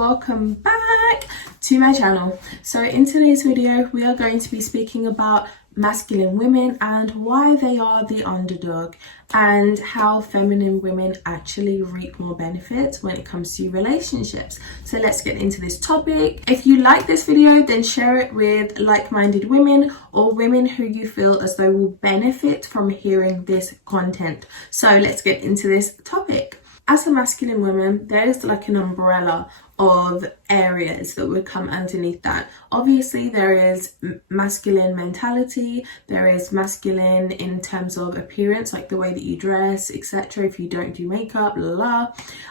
welcome back to my channel. So in today's video we are going to be speaking about masculine women and why they are the underdog, and how feminine women actually reap more benefits when it comes to relationships. So let's get into this topic. If you like this video, then share it with like-minded women or women who you feel as though will benefit from hearing this content. So let's get into this topic. As a masculine woman, there's like an umbrella of areas that would come underneath that. Obviously, there is masculine mentality, there is masculine in terms of appearance, like the way that you dress, etc. If you don't do makeup, la la.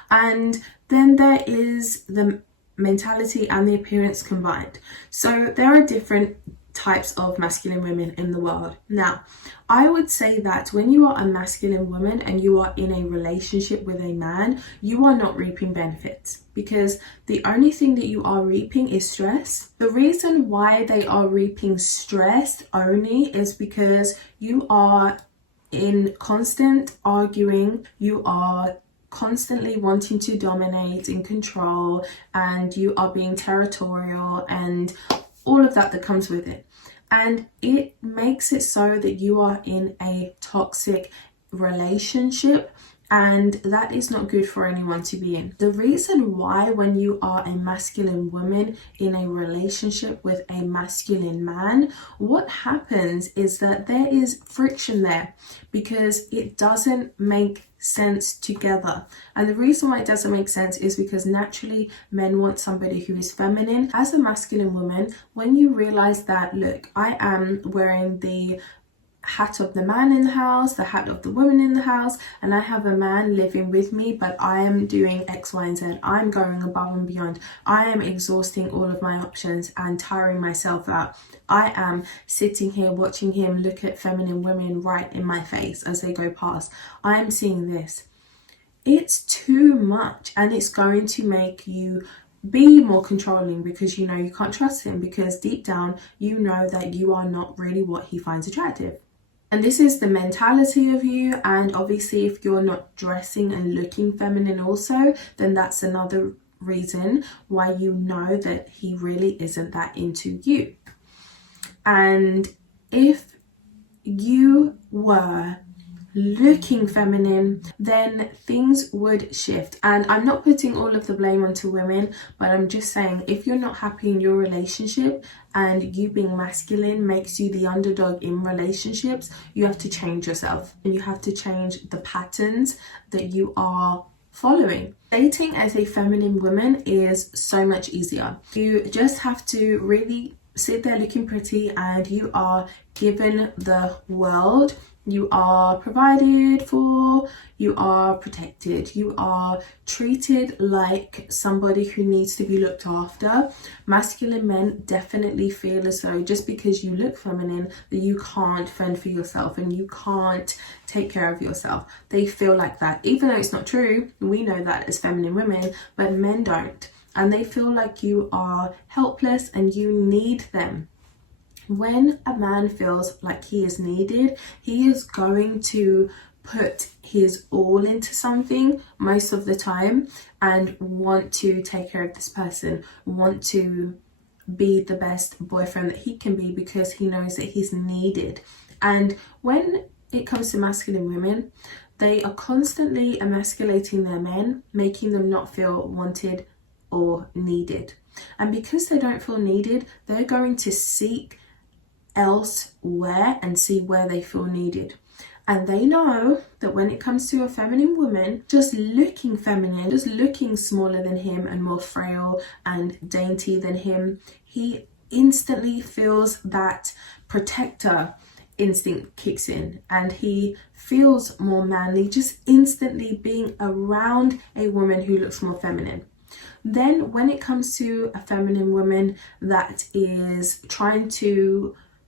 And then there is the mentality and the appearance combined. So there are different types of masculine women in the world. Now, I would say that when you are a masculine woman and you are in a relationship with a man, you are not reaping benefits, because the only thing that you are reaping is stress. The reason why they are reaping stress only is because you are in constant arguing, you are constantly wanting to dominate and control, and you are being territorial and all of that comes with it. And it makes it so that you are in a toxic relationship, and that is not good for anyone to be in. The reason why when you are a masculine woman in a relationship with a masculine man, what happens is that there is friction there because it doesn't make sense together. And the reason why it doesn't make sense is because naturally men want somebody who is feminine. As a masculine woman, when you realize that, look, I am wearing the hat of the man in the house, the hat of the woman in the house, and I have a man living with me, but I am doing X, Y, and Z. I'm going above and beyond. I am exhausting all of my options and tiring myself out. I am sitting here watching him look at feminine women right in my face as they go past. I am seeing this. It's too much, and it's going to make you be more controlling, because you know you can't trust him, because deep down you know that you are not really what he finds attractive. And this is the mentality of you. And obviously if you're not dressing and looking feminine also, then that's another reason why you know that he really isn't that into you. And if you were looking feminine, then things would shift. And I'm not putting all of the blame onto women, but I'm just saying, if you're not happy in your relationship and you being masculine makes you the underdog in relationships, you have to change yourself, and you have to change the patterns that you are following. Dating as a feminine woman is so much easier. You just have to really sit there looking pretty, and you are given the world. You are provided for, you are protected, you are treated like somebody who needs to be looked after. Masculine men definitely feel as though just because you look feminine that you can't fend for yourself and you can't take care of yourself. They feel like that, even though it's not true. We know that as feminine women, but men don't. And they feel like you are helpless and you need them. When a man feels like he is needed, he is going to put his all into something most of the time and want to take care of this person, want to be the best boyfriend that he can be, because he knows that he's needed. And when it comes to masculine women, they are constantly emasculating their men, making them not feel wanted or needed. And because they don't feel needed, they're going to seek elsewhere and see where they feel needed. And they know that when it comes to a feminine woman, just looking feminine, just looking smaller than him and more frail and dainty than him, he instantly feels that protector instinct kicks in, and he feels more manly just instantly being around a woman who looks more feminine. Then when it comes to a feminine woman that is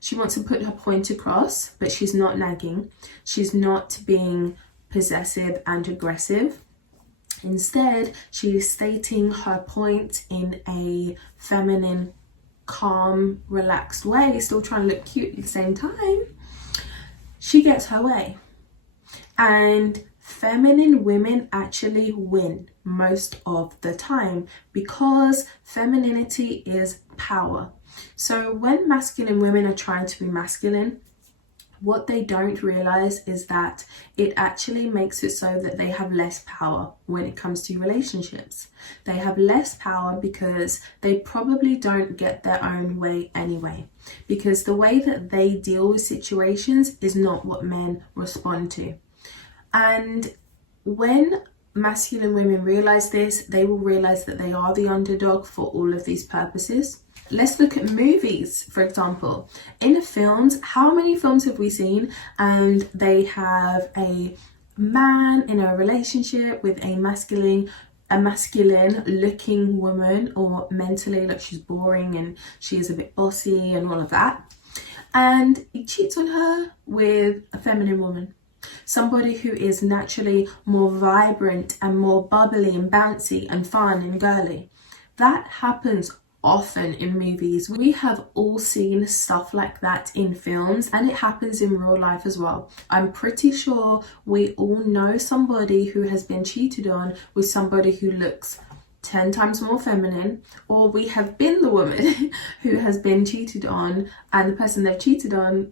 she wants to put her point across, but she's not nagging. She's not being possessive and aggressive. Instead, she is stating her point in a feminine, calm, relaxed way, still trying to look cute at the same time. She gets her way. And feminine women actually win most of the time, because femininity is power. So when masculine women are trying to be masculine, what they don't realize is that it actually makes it so that they have less power when it comes to relationships. They have less power because they probably don't get their own way anyway, because the way that they deal with situations is not what men respond to. And when masculine women realize this, they will realize that they are the underdog for all of these purposes. Let's look at movies, for example. In films, how many films have we seen and they have a man in a relationship with a masculine looking woman, or mentally like she's boring and she is a bit bossy and all of that, and he cheats on her with a feminine woman, somebody who is naturally more vibrant and more bubbly and bouncy and fun and girly. That happens often in movies. We have all seen stuff like that in films, and it happens in real life as well. I'm pretty sure we all know somebody who has been cheated on with somebody who looks 10 times more feminine, or we have been the woman who has been cheated on and the person they've cheated on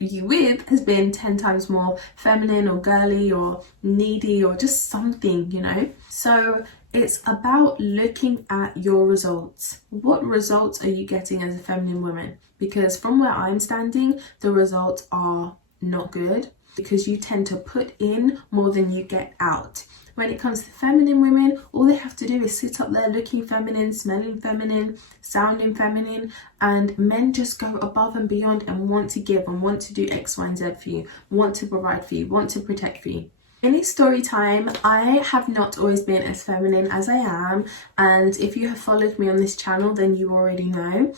you with has been 10 times more feminine or girly or needy or just something, you know. So it's about looking at your results. What results are you getting as a feminine woman? Because from where I'm standing, the results are not good, because you tend to put in more than you get out. When it comes to feminine women, all they have to do is sit up there looking feminine, smelling feminine, sounding feminine, and men just go above and beyond and want to give and want to do X, Y, and Z for you, want to provide for you, want to protect for you. In story time, I have not always been as feminine as I am, and if you have followed me on this channel, then you already know.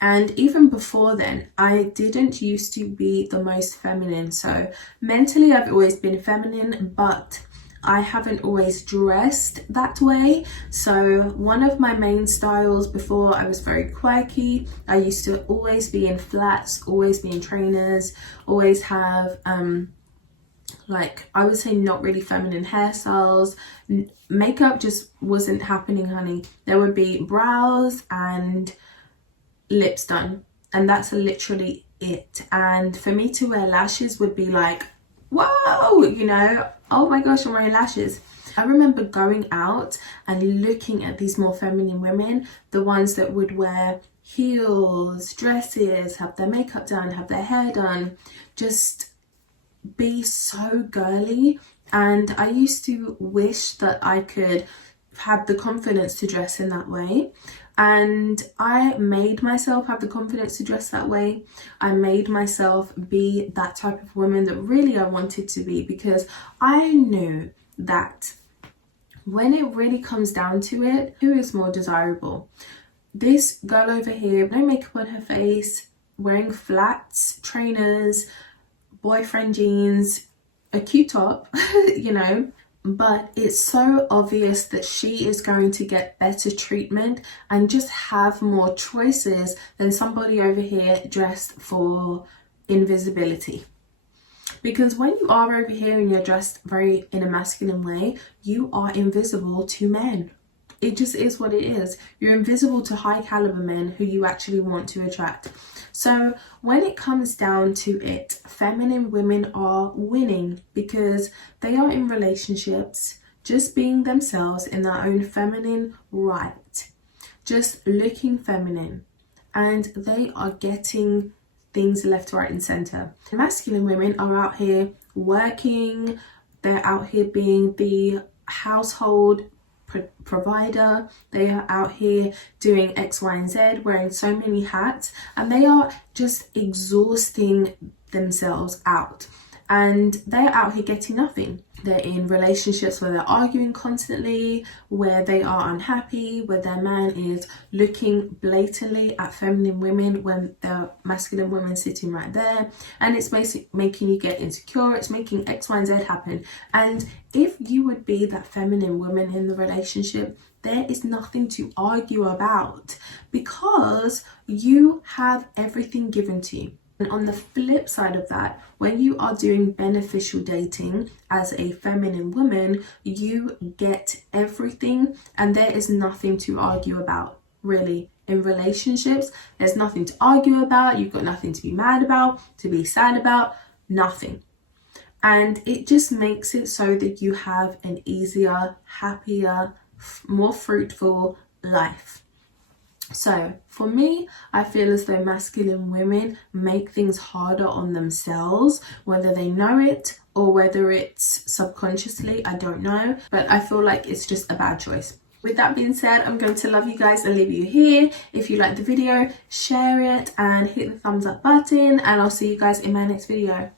And even before then, I didn't used to be the most feminine. So mentally, I've always been feminine, but I haven't always dressed that way. So one of my main styles before, I was very quirky. I used to always be in flats, always be in trainers, always have like, I would say not really feminine hairstyles. Makeup just wasn't happening, honey. There would be brows and lips done, and that's literally it. And for me to wear lashes would be like, whoa, you know, oh my gosh, I'm wearing lashes. I remember going out and looking at these more feminine women, the ones that would wear heels, dresses, have their makeup done, have their hair done, just be so girly. And I used to wish that I could have the confidence to dress in that way. And I made myself have the confidence to dress that way. I made myself be that type of woman that really I wanted to be, because I knew that when it really comes down to it, who is more desirable? This girl over here, no makeup on her face, wearing flats, trainers, boyfriend jeans, a cute top, you know, but it's so obvious that she is going to get better treatment and just have more choices than somebody over here dressed for Invisibility. Because when you are over here and you're dressed very in a masculine way, you are invisible to men. It just is what it is. You're invisible to high caliber men who you actually want to attract. So when it comes down to it, feminine women are winning because they are in relationships, just being themselves in their own feminine right, just looking feminine, and they are getting things left, right, and center. Masculine women are out here working, they're out here being the household provider, they are out here doing X, Y, and Z, wearing so many hats, and they are just exhausting themselves out, and they're out here getting nothing. They're in relationships where they're arguing constantly, where they are unhappy, where their man is looking blatantly at feminine women when the masculine women sitting right there, and it's basically making you get insecure. It's making X, Y, and Z happen. And if you would be that feminine woman in the relationship, there is nothing to argue about, because you have everything given to you. And on the flip side of that, when you are doing beneficial dating as a feminine woman, you get everything and there is nothing to argue about, really. In relationships, there's nothing to argue about. You've got nothing to be mad about, to be sad about, nothing. And it just makes it so that you have an easier, happier, more fruitful life. So for me, I feel as though masculine women make things harder on themselves, whether they know it or whether it's subconsciously, I don't know, but I feel like it's just a bad choice. With that being said, I'm going to love you guys and leave you here. If you like the video, share it and hit the thumbs up button, and I'll see you guys in my next video.